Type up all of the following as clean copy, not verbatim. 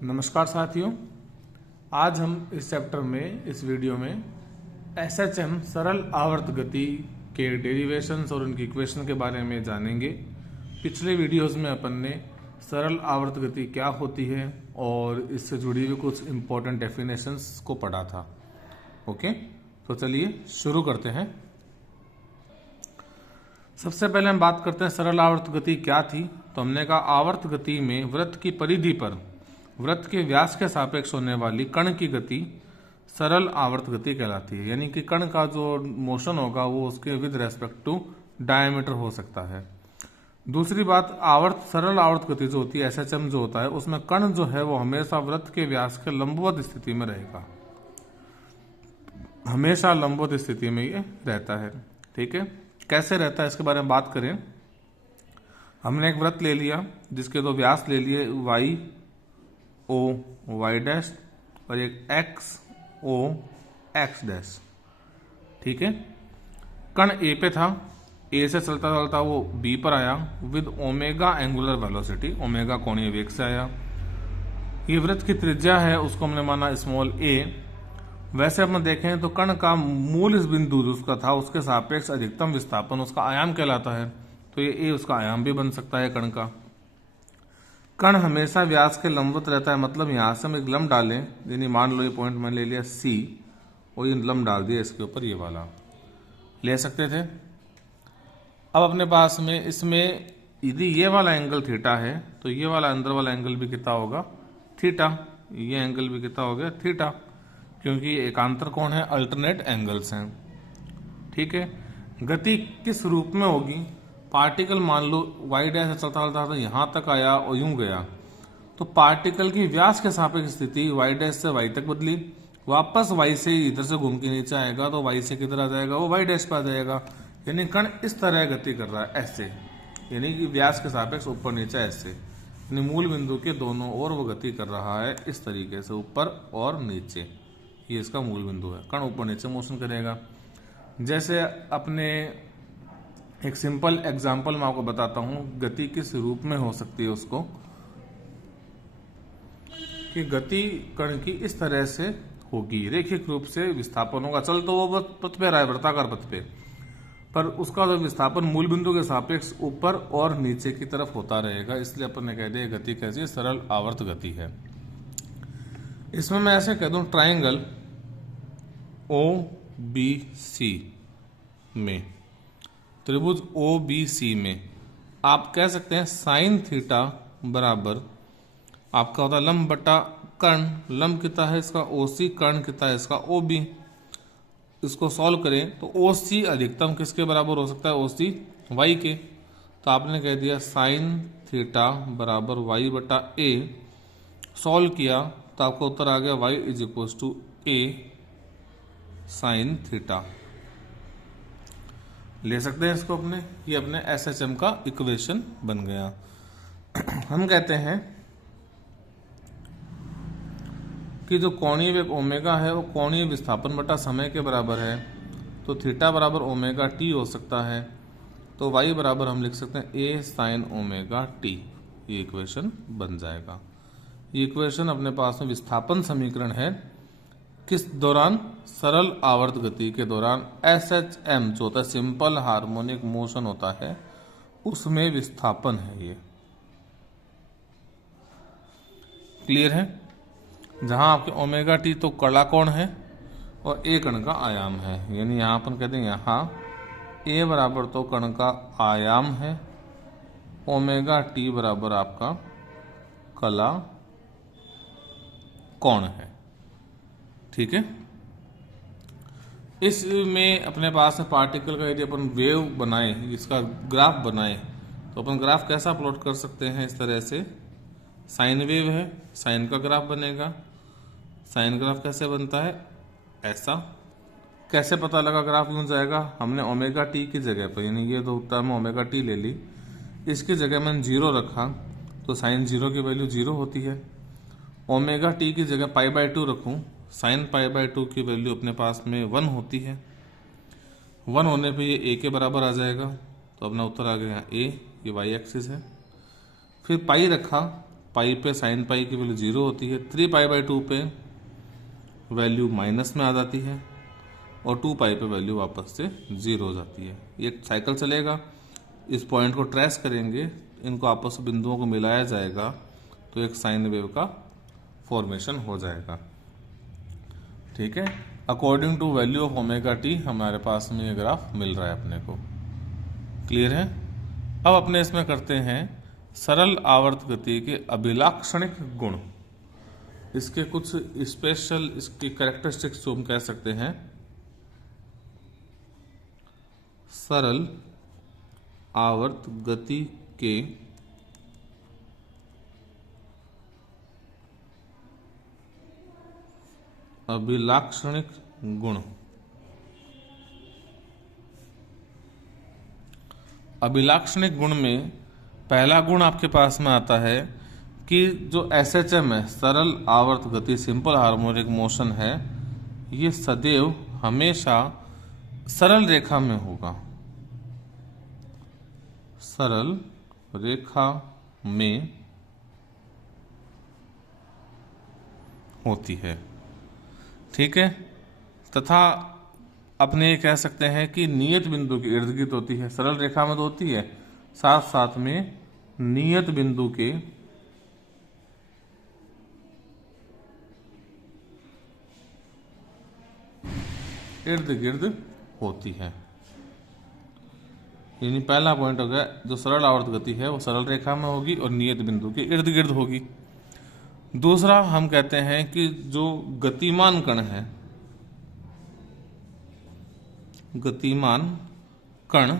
नमस्कार साथियों, आज हम इस चैप्टर में इस वीडियो में एसएचएम सरल आवर्त गति के डेरिवेशंस और उनकी इक्वेशन के बारे में जानेंगे। पिछले वीडियोस में अपन ने सरल आवर्त गति क्या होती है और इससे जुड़ी हुई कुछ इम्पोर्टेंट डेफिनेशंस को पढ़ा था। ओके, तो चलिए शुरू करते हैं। सबसे पहले हम बात करते हैं सरल आवर्त गति क्या थी। तो हमने कहा आवर्त गति में वृत्त की परिधि पर वृत्त के व्यास के सापेक्ष होने वाली कण की गति सरल आवर्त गति कहलाती है। यानी कि कण का जो मोशन होगा वो उसके विद रेस्पेक्ट टू डायमीटर हो सकता है। दूसरी बात, सरल आवर्त गति जो होती है एसएचएम जो होता है उसमें कण जो है वो हमेशा वृत्त के व्यास के लंबवत स्थिति में रहेगा, हमेशा लंबवत स्थिति में ये रहता है। ठीक है, कैसे रहता है इसके बारे में बात करें। हमने एक वृत्त ले लिया जिसके दो व्यास ले लिए वाई ओ वाई डैश और एक एक्स ओ एक्स डैश। ठीक है, कण ए पे था, ए से चलता चलता वो बी पर आया with omega angular velocity, omega कोणीय वेग से आया। ये वृत्त की त्रिज्या है, उसको हमने माना स्मॉल ए। वैसे अपन देखें तो कण का मूल इस बिंदु जो उसका था उसके सापेक्ष अधिकतम विस्थापन उसका आयाम कहलाता है। तो ये ए उसका आयाम भी बन सकता है कण का। कण हमेशा व्यास के लंबवत रहता है, मतलब यहां से हम एक लंब डालें, यानी मान लो ये पॉइंट मैंने ले लिया सी और ये लंब डाल दिया इसके ऊपर, ये वाला ले सकते थे। अब अपने पास में इसमें यदि ये वाला एंगल थीटा है तो ये वाला अंदर वाला एंगल भी कितना होगा, थीटा। ये एंगल भी कितना हो गया, थीटा, क्योंकि एकांतर कोण है, अल्टरनेट एंगल्स हैं। ठीक है, गति किस रूप में होगी। पार्टिकल मान लो वाई डैश से चलता चलता तो यहां तक आया और यूं गया, तो पार्टिकल की व्यास के सापेक्ष स्थिति वाई डैश से वाई तक बदली, वापस वाई से इधर से घूम के नीचे आएगा तो वाई से किधर आ जाएगा, वो वाई डैश पे आ जाएगा। यानी कण इस तरह गति कर रहा है, ऐसे, यानी कि व्यास के सापेक्ष ऊपर नीचे ऐसे, यानी मूल बिंदु के दोनों ओर वो गति कर रहा है इस तरीके से, ऊपर और नीचे। ये इसका मूल बिंदु है, कण ऊपर नीचे मोशन करेगा। जैसे अपने एक सिंपल एग्जाम्पल मैं आपको बताता हूं गति किस रूप में हो सकती है उसको, कि गति कण की इस तरह से होगी, रेखिक रूप से विस्थापन होगा। चल तो वो पथ पे रहा है, वृत्ताकार पथ पे, पर उसका जो विस्थापन मूल बिंदु के सापेक्ष ऊपर और नीचे की तरफ होता रहेगा। इसलिए अपन ने कह दिया गति कैसी, सरल आवर्त गति है। इसमें मैं ऐसे कह दूं ट्राइंगल ओ बी सी में, त्रिभुज ओ बी सी में आप कह सकते हैं साइन थीटा बराबर आपका होता है लंब बटा कर्ण। लंब कितना है इसका ओ सी, कर्ण कितना है इसका ओ बी। इसको सॉल्व करें तो ओ सी अधिकतम किसके बराबर हो सकता है, ओ सी वाई के। तो आपने कह दिया साइन थीटा बराबर वाई बटा ए। सॉल्व किया तो आपका उत्तर आ गया Y is equal to A sine theta. ले सकते हैं इसको अपने, ये अपने एसएचएम का इक्वेशन बन गया। हम कहते हैं कि जो कोणीय वेग ओमेगा है वो कोणीय विस्थापन बटा समय के बराबर है। तो थीटा बराबर ओमेगा टी हो सकता है। तो वाई बराबर हम लिख सकते हैं ए साइन ओमेगा टी। ये इक्वेशन बन जाएगा। ये इक्वेशन अपने पास में विस्थापन समीकरण है। किस दौरान, सरल आवर्त गति के दौरान एसएचएम जो होता है सिंपल हार्मोनिक मोशन होता है, उसमें विस्थापन है। ये क्लियर है। जहां आपके ओमेगा टी तो कला कोण है और ए कण का आयाम है, यानी यहां अपन कहते हैं यहां ए बराबर तो कण का आयाम है, ओमेगा टी बराबर आपका कला कोण है। ठीक है, इसमें अपने पास में पार्टिकल का यदि अपन वेव बनाए, इसका ग्राफ बनाए, तो अपन ग्राफ कैसा प्लॉट कर सकते हैं, इस तरह से साइन वेव है, साइन का ग्राफ बनेगा। साइन ग्राफ कैसे बनता है, ऐसा। कैसे पता लगा ग्राफ यूं जाएगा, हमने ओमेगा टी की जगह पर, यानी ये दो टर्म ओमेगा टी ले ली, इसकी जगह मैंने जीरो रखा तो साइन जीरो की वैल्यू जीरो होती है। ओमेगा टी की जगह पाई बाय टू रखूं, साइन पाई बाय टू की वैल्यू अपने पास में 1 होती है। 1 होने पे ये ए के बराबर आ जाएगा। तो अपना उत्तर आ गया ए, ये वाई एक्सिस है। फिर पाई रखा पाई पे साइन पाई की वैल्यू 0 होती है, 3π/2 पे वैल्यू माइनस में आ जाती है और 2π पे वैल्यू वापस से 0 हो जाती है। ये एक साइकिल चलेगा। इस पॉइंट को ट्रेस करेंगे, इनको आपस में बिंदुओं को मिलाया जाएगा तो एक साइन वेव का फॉर्मेशन हो जाएगा। ठीक है, according to value of omega T हमारे पास में ये ग्राफ मिल रहा है अपने को। क्लियर है। अब अपने इसमें करते हैं सरल आवर्त गति के अभिलाक्षणिक गुण। इसके कुछ स्पेशल इसकी कैरेक्टरिस्टिक्स जो हम कह सकते हैं। सरल आवर्त गति के अभिलाक्षणिक गुण। अभिलाक्षणिक गुण में पहला गुण आपके पास में आता है कि जो SHM है, सरल आवर्त गति, सिंपल हार्मोनिक मोशन है, ये सदैव हमेशा सरल रेखा में होगा। सरल रेखा में होती है। ठीक है, तथा अपने ये कह सकते हैं कि नियत बिंदु के इर्द गिर्द होती है। सरल रेखा में तो होती है, साथ साथ में नियत बिंदु के इर्द गिर्द होती है। यानी पहला पॉइंट हो गया, जो सरल आवर्त गति है वो सरल रेखा में होगी और नियत बिंदु के इर्द गिर्द होगी। दूसरा हम कहते हैं कि जो गतिमान कण है, गतिमान कण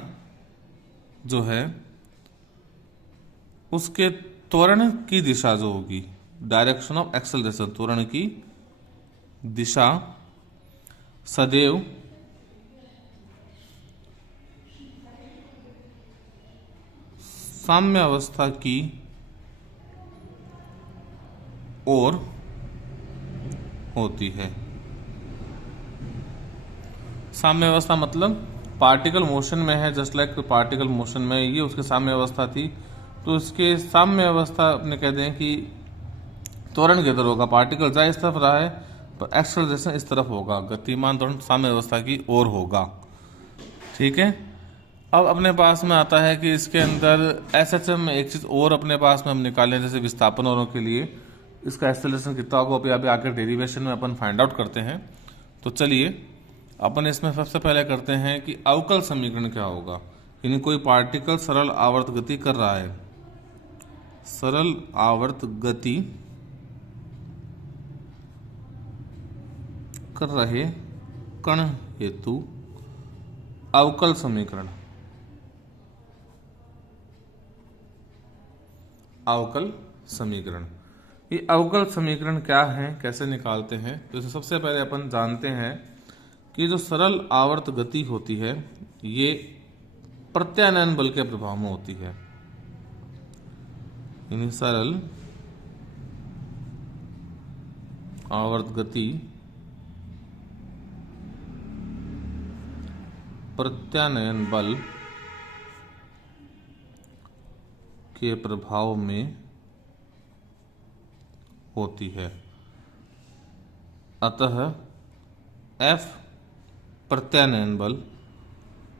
जो है उसके त्वरण की दिशा जो होगी, डायरेक्शन ऑफ एक्सेलरेशन, त्वरण की दिशा सदैव साम्य अवस्था की ओर होती है। साम्य अवस्था मतलब पार्टिकल मोशन में है, जस्ट लाइक पार्टिकल मोशन में ये उसके साम्य अवस्था थी, तो इसके साम्य अवस्था अपने कह दें कि त्वरण की तरफ होगा। पार्टिकल जाए इस तरफ रहा है पर एक्सेलरेशन इस तरफ होगा, गतिमान त्वरण साम्य अवस्था की ओर होगा। ठीक है, अब अपने पास में आता है कि इसके अंदर SHM में एक चीज और अपने पास में हम निकालें, जैसे विस्थापन औरों के लिए इसका एक्सेलरेशन कितना होगा, अभी आकर डेरिवेशन में अपन फाइंड आउट करते हैं। तो चलिए अपन इसमें सबसे पहले करते हैं कि अवकल समीकरण क्या होगा। यानी कोई पार्टिकल सरल आवर्त गति कर रहा है, सरल आवर्त गति कर रहे कण हेतु अवकल समीकरण। अवकल समीकरण, ये अवकल समीकरण क्या है, कैसे निकालते हैं। तो सबसे पहले अपन जानते हैं कि जो सरल आवर्त गति होती है ये प्रत्यानयन बल के प्रभाव में होती है। यानी सरल आवर्त गति प्रत्यानयन बल के प्रभाव में होती है। अतः F प्रत्यानयन बल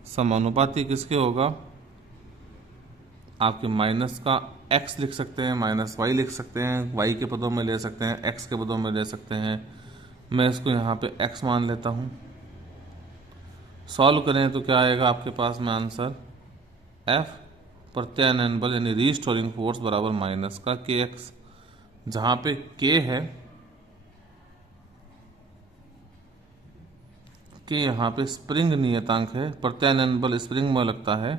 समानुपाती किसके होगा, आपके माइनस का x लिख सकते हैं, माइनस y लिख सकते हैं, y के पदों में ले सकते हैं, x के पदों में ले सकते हैं। मैं इसको यहाँ पे x मान लेता हूँ। सॉल्व करें तो क्या आएगा आपके पास में आंसर, F प्रत्यानयन बल यानी रीस्टोरिंग फोर्स बराबर माइनस का kx, जहां पे k है, k यहाँ पे स्प्रिंग नियतांक है। प्रत्यानयन बल स्प्रिंग में लगता है,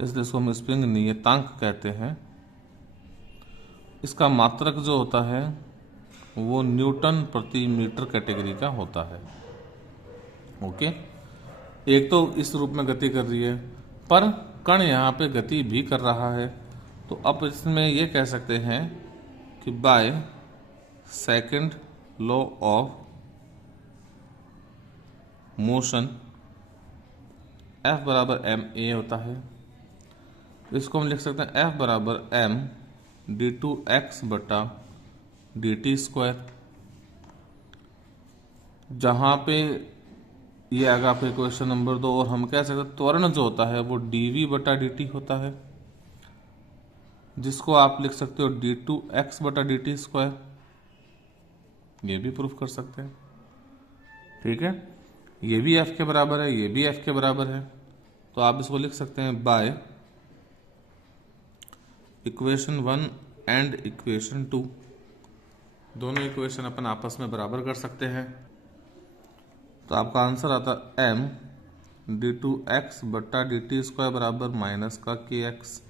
इसलिए इसको हम स्प्रिंग नियतांक कहते हैं। इसका मात्रक जो होता है वो न्यूटन प्रति मीटर कैटेगरी का होता है। ओके, एक तो इस रूप में गति कर रही है, पर कण यहाँ पे गति भी कर रहा है। तो अब इसमें ये कह सकते हैं कि by second law of motion F बराबर m a होता है। इसको हम लिख सकते हैं F बराबर m d2x बटा dt स्क्वायर। जहाँ पे ये आएगा आपके क्वेश्चन नंबर 2, और हम कह सकते हैं त्वरण जो होता है वो dv बटा dt होता है, जिसको आप लिख सकते हो d2x बटा dt स्क्वायर। ये भी प्रूफ कर सकते हैं, ठीक है। ये भी f के बराबर है, ये भी f के बराबर है, तो आप इसको लिख सकते हैं बाय इक्वेशन 1 एंड इक्वेशन 2। दोनों इक्वेशन अपन आपस में बराबर कर सकते हैं, तो आपका आंसर आता है m d2x बटा dt स्क्वायर बराबर माइनस का kx।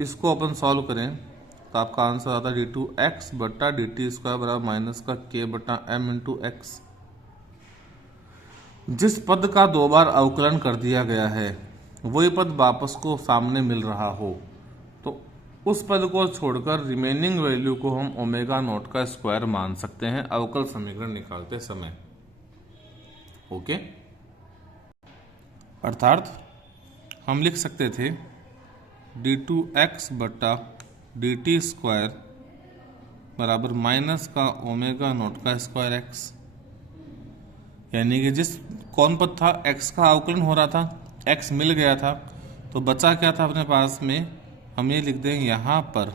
इसको अपन सॉल्व करें तो आपका आंसर आता है d2x बटा dt स्क्वायर बराबर माइनस का k बटा m इंटू एक्स। जिस पद का 2 बार अवकलन कर दिया गया है वही पद वापस को सामने मिल रहा हो, तो उस पद को छोड़कर रिमेनिंग वैल्यू को हम ओमेगा नॉट का स्क्वायर मान सकते हैं अवकल समीकरण निकालते समय। ओके, अर्थात हम लिख सकते थे d2x बटा dt स्क्वायर बराबर माइनस का ओमेगा नॉट का स्क्वायर x। यानी कि जिस कौन पद था, x का अवकलन हो रहा था, x मिल गया था, तो बचा क्या था अपने पास में, हम ये लिख देंगे यहाँ पर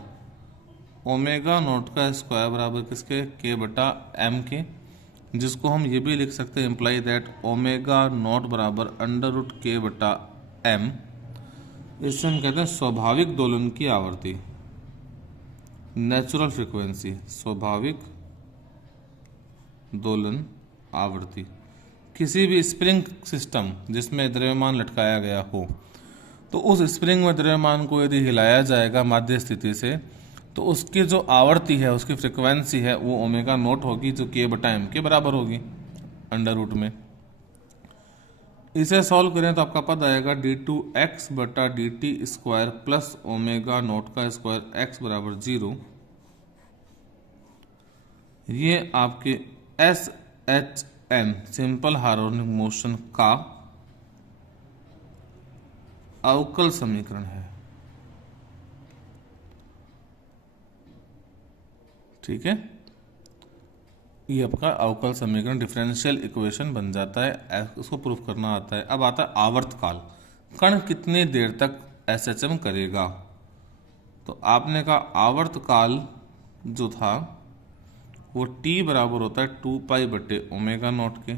ओमेगा नॉट का स्क्वायर बराबर किसके, k बटा m के, जिसको हम ये भी लिख सकते हैं इम्प्लाई दैट ओमेगा नॉट बराबर अंडर रूट k बटा m। इससे हम कहते हैं स्वाभाविक दोलन की आवृत्ति, नेचुरल फ्रीक्वेंसी, स्वाभाविक दोलन आवृत्ति। किसी भी स्प्रिंग सिस्टम जिसमें द्रव्यमान लटकाया गया हो, तो उस स्प्रिंग में द्रव्यमान को यदि हिलाया जाएगा माध्य स्थिति से, तो उसकी जो आवृत्ति है, उसकी फ्रिक्वेंसी है, वो ओमेगा नॉट होगी, जो k बटा m के बराबर होगी अंडर रूट में। इसे सॉल्व करें तो आपका पद आएगा d2x बटा dt square plus omega naught का स्क्वायर x बराबर 0। ये आपके SHM सिंपल हार्मोनिक मोशन का अवकल समीकरण है, ठीक है। ये आपका अवकल समीकरण डिफरेंशियल इक्वेशन बन जाता है, उसको प्रूफ करना आता है। अब आता है आवर्तकाल, कण कितनी देर तक SHM करेगा। तो आपने कहा आवर्तकाल जो था वो t बराबर होता है 2 पाई बटे ओमेगा नॉट के,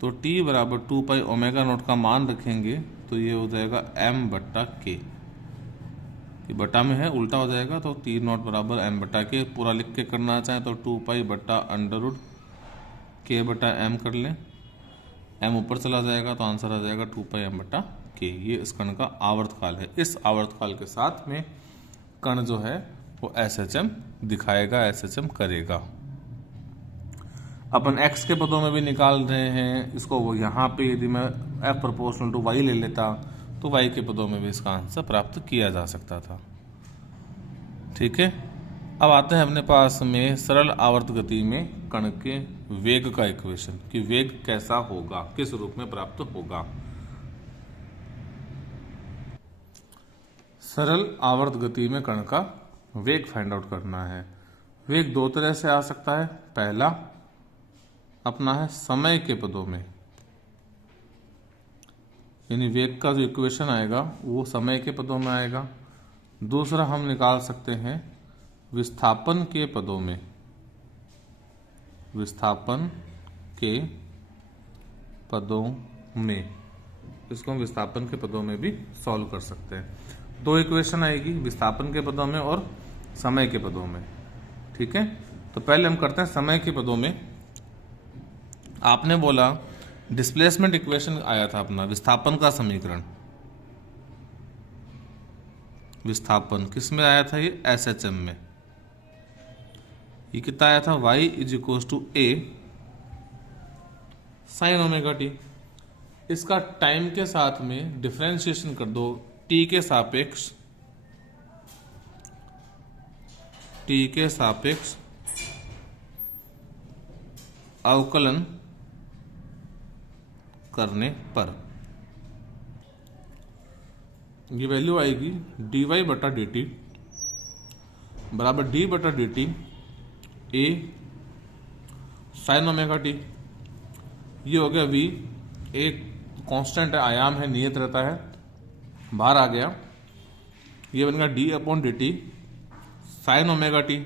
तो t बराबर 2 पाई ओमेगा नॉट का मान रखेंगे तो ये हो जाएगा m बट्टा k, बटा में है उल्टा हो जाएगा, तो t नॉट बराबर m बटा के, पूरा लिख के करना चाहें तो 2 पाई बट्टा अंडर रूट k बटा m कर लें, m ऊपर चला जाएगा तो आंसर आ जाएगा 2 पाई m बटा k। ये इस कण का आवर्तकाल है। इस आवर्तकाल के साथ में कण जो है वो SHM दिखाएगा, SHM करेगा। अपन x के पदों में भी निकाल रहे हैं इसको, वो यहाँ पे यदि मैं f प्रोपोर्शनल टू y ले लेता तो y के पदों में भी इसका आंसर प्राप्त किया जा सकता था, ठीक है। अब आते हैं अपने पास में सरल आवर्त गति में कण के वेग का इक्वेशन, कि वेग कैसा होगा, किस रूप में प्राप्त होगा। सरल आवर्त गति में कण का वेग फाइंड आउट करना है। वेग 2 तरह से आ सकता है। पहला अपना है समय के पदों में, यानी वेग का जो इक्वेशन आएगा वो समय के पदों में आएगा। दूसरा हम निकाल सकते हैं विस्थापन के पदों में, विस्थापन के पदों में, इसको हम विस्थापन के पदों में भी सॉल्व कर सकते हैं। 2 इक्वेशन आएगी विस्थापन के पदों में और समय के पदों में, ठीक है। तो पहले हम करते हैं समय के पदों में। आपने बोला डिस्प्लेसमेंट इक्वेशन आया था अपना, विस्थापन का समीकरण, विस्थापन किस में आया था, ये SHM में। ये कितना आया था, y is equal to a sine omega T. इसका टाइम के साथ में डिफरेंशिएशन कर दो, t के सापेक्ष, t के सापेक्ष अवकलन करने पर ये वैल्यू आएगी dy बटा dt बराबर डी बटा D T A sine omega T. ये हो गया वी, एक कांस्टेंट है, आयाम है, नियत रहता है, बाहर आ गया। ये बन गया D upon D T sine omega T.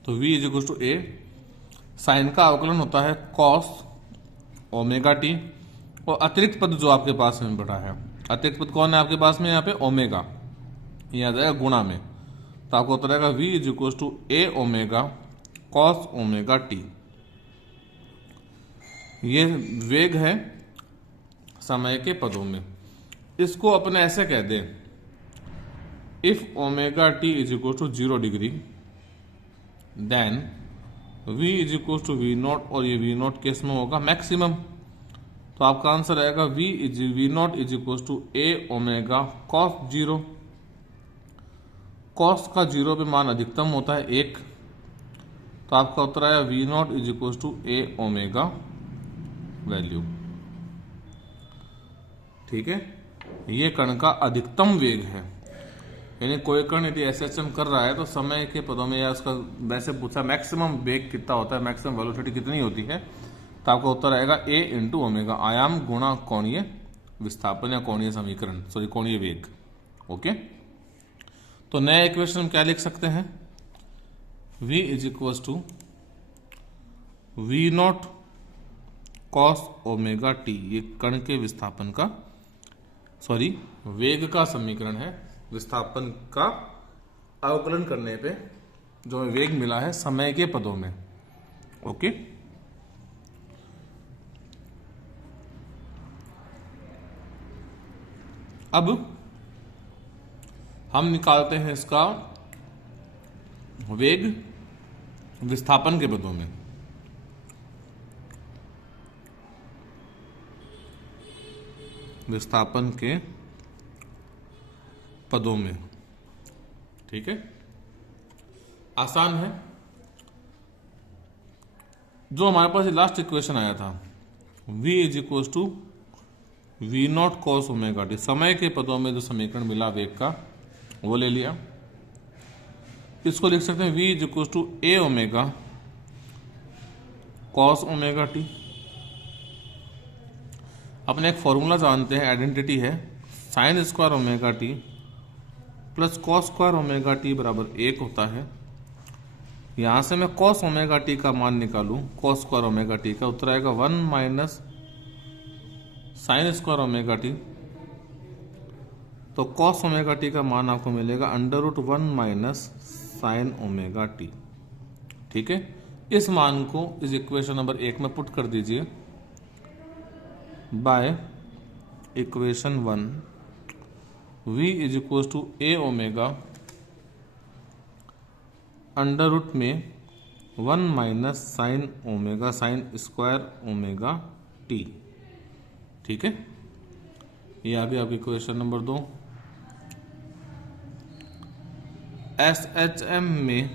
तो v is equal to A, sine का अवकलन होता है कॉस ओमेगा टी, और अतिरिक्त पद जो आपके पास में बढ़ा है, अतिरिक्त पद कौन है आपके पास में यहाँ पे, ओमेगा, ये आ जाएगा गुणा में, तो आपको होता रहेगा v is equal to A omega cos omega T. ये वेग है समय के पदों में। इसको अपने ऐसे कह दें, if omega T is equal to 0 degree then v is equal to V naught, और ये वी नॉट केस में होगा मैक्सिमम। तो आपका आंसर आएगा V naught is equal to A omega cos 0। Cos का 0 पे मान अधिकतम होता है 1, तो आपका उत्तर आया V naught is equal to A omega value. ठीक है, ये कण का अधिकतम वेग है, यानी कोई कण यदि एसएचएम कर रहा है तो समय के पदों में, या उसका वैसे पूछा मैक्सिमम वेग कितना होता है, मैक्सिमम वेलोसिटी कितनी होती है, तो आपका उत्तर आएगा ए इंटू ओमेगा, आयाम गुणा कोणीय विस्थापन या कोणीय समीकरण, सॉरी कोणीय वेग। ओके, तो नया इक्वेशन हम क्या लिख सकते हैं, v is equal to V naught cos omega T, ये कण के विस्थापन का, सॉरी वेग का समीकरण है, विस्थापन का अवकलन करने पे जो वेग मिला है समय के पदों में। ओके, अब हम निकालते हैं इसका वेग विस्थापन के पदों में। विस्थापन के पदों में, ठीक है, आसान है। जो हमारे पास लास्ट इक्वेशन आया था, v is equal to V naught cos omega T, समय के पदों में जो समीकरण मिला वेग का वो ले लिया। इसको लिख सकते हैं v is equal to A omega cos omega T. अपने एक फॉर्मूला जानते हैं, आइडेंटिटी है, sine square omega T plus cos square omega T बराबर 1 होता है। यहां से मैं कॉस ओमेगा टी का मान निकालूं, कॉस स्क्वायर ओमेगा टी का, उत्तर आएगा 1 minus sign square omega T. तो कॉस ओमेगा टी का मान आपको मिलेगा √1 माइनस साइन ओमेगा टी। ठीक है, इस मान को इस इक्वेशन नंबर 1 में पुट कर दीजिए। By equation 1 v is equal to A omega √ में 1 minus sine omega sine square omega T. ठीक है, ये आ गया आपकी इक्वेशन नंबर 2। एसएचएम में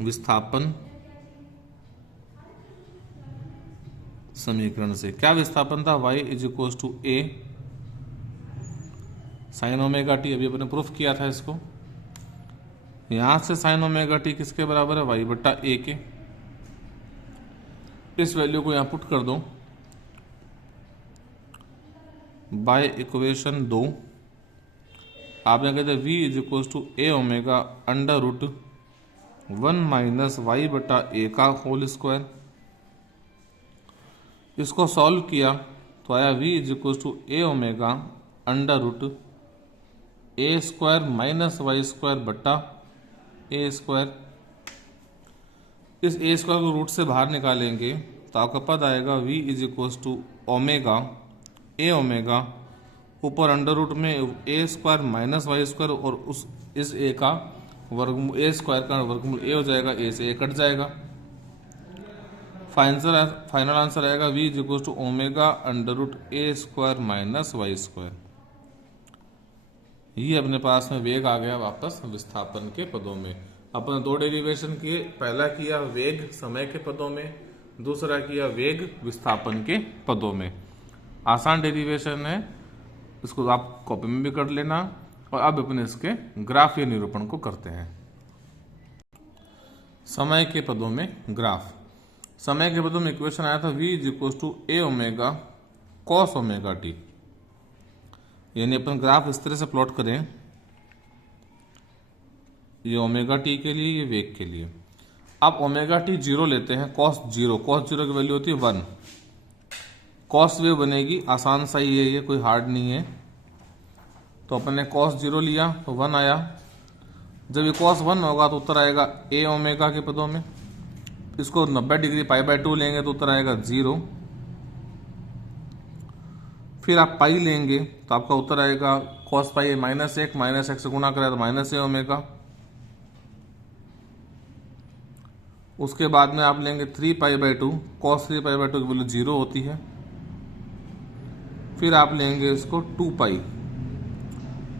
विस्थापन समीकरण से क्या विस्थापन था, y is equal to A sine omega T, अभी अपने प्रूफ किया था इसको। यहां से साइन ओमेगा टी किसके बराबर है, y बट्टा ए के। इस वैल्यू को यहां पुट कर दो। बाय इक्वेशन 2 आपने कहते v is equal to A omega √1 minus Y बटा ए का होल स्क्वायर। इसको सॉल्व किया तो आया v is equal to A omega √a² minus Y square बट्टा ए स्क्वायर। इस ए स्क्वायर को रूट से बाहर निकालेंगे तो आपका पद आएगा v is equal to omega A omega ऊपर √ में a² माइनस वाई स्क्वायर, और उस इस a का वर्गमूल, ए स्क्वायर का वर्गमूल a हो जाएगा, a से a कट जाएगा। फाइनल आंसर आएगा v is equal to omega √a² minus Y square. ये अपने पास में वेग आ गया वापस विस्थापन के पदों में। अपने 2 डेरिवेशन किए, पहला किया वेग समय के पदों में, दूसरा किया वेग विस्थापन के पदों में। आसान डेरिवेशन है, इसको आप कॉपी में भी कर लेना। और अब अपने इसके ग्राफ या निरूपण को करते हैं। समय के पदों में ग्राफ। समय के पदों में इक्वेशन आया था v = a omega cos omega t। यानी अपन ग्राफ इस तरह से प्लॉट करें, ये ओमेगा टी के लिए, ये वेग के लिए। अब ओमेगा टी 0 लेते हैं, cos 0 की वैल्यू होती है 1। cos वेव बनेगी, आसान सा ही है ये, कोई हार्ड नहीं है। तो अपन ने cos 0 लिया तो 1 आया। जब ये cos 1 होगा तो उत्तर आएगा a ओमेगा के पदों में। इसको 90 डिग्री π/2 लेंगे तो उत्तर आएगा 0। फिर आप पाई लेंगे तो आपका उत्तर आएगा cos पाई -1, -1 से गुणा करें तो -a ओमेगा। उसके बाद में आप लेंगे 3π/2, cos 3π/2 की वैल्यू 0 होती है। फिर आप लेंगे इसको 2π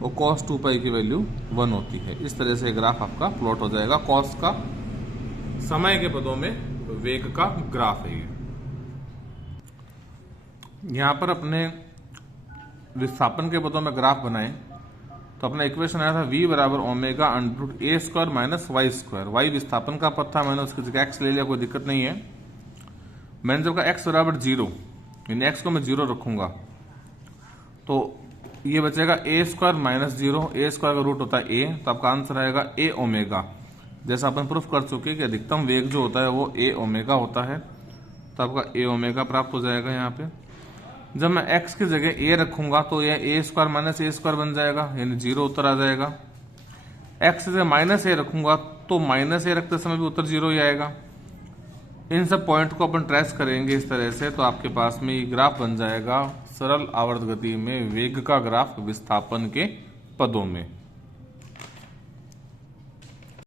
और cos 2π की वैल्यू 1 होती है। इस तरह से ग्राफ आपका प्लॉट हो जाएगा। cos का समय के पदों में वेग का ग्राफ है ये। यहां पर अपने विस्थापन के पदों में ग्राफ बनाएं तो अपना इक्वेशन आया था v = √a² - y²। y विस्थापन का पद था, मैंने उसकी जगह x ले लिया, कोई दिक्कत नहीं है। मैंने जब कहा x = 0, यानी x को मैं 0 रखूंगा तो ये बचेगा a² - 0। a² का रूट होता है a, तो आपका आंसर आएगा a ओमेगा। जैसा अपन प्रूफ कर चुके कि अधिकतम वेग जो होता है वो a ओमेगा होता है, तो आपका a ओमेगा प्राप्त हो जाएगा। यहाँ पे जब मैं x की जगह a रखूंगा तो यह a² - a² बन जाएगा, यानी 0 उत्तर आ जाएगा। x की जगह -a रखूंगा तो -a रखते समय भी उत्तर 0 ही आएगा। इन सब पॉइंट को अपन ट्रेस करेंगे इस तरह से, तो आपके पास में ये ग्राफ बन जाएगा सरल आवर्त गति में वेग का ग्राफ विस्थापन के पदों में।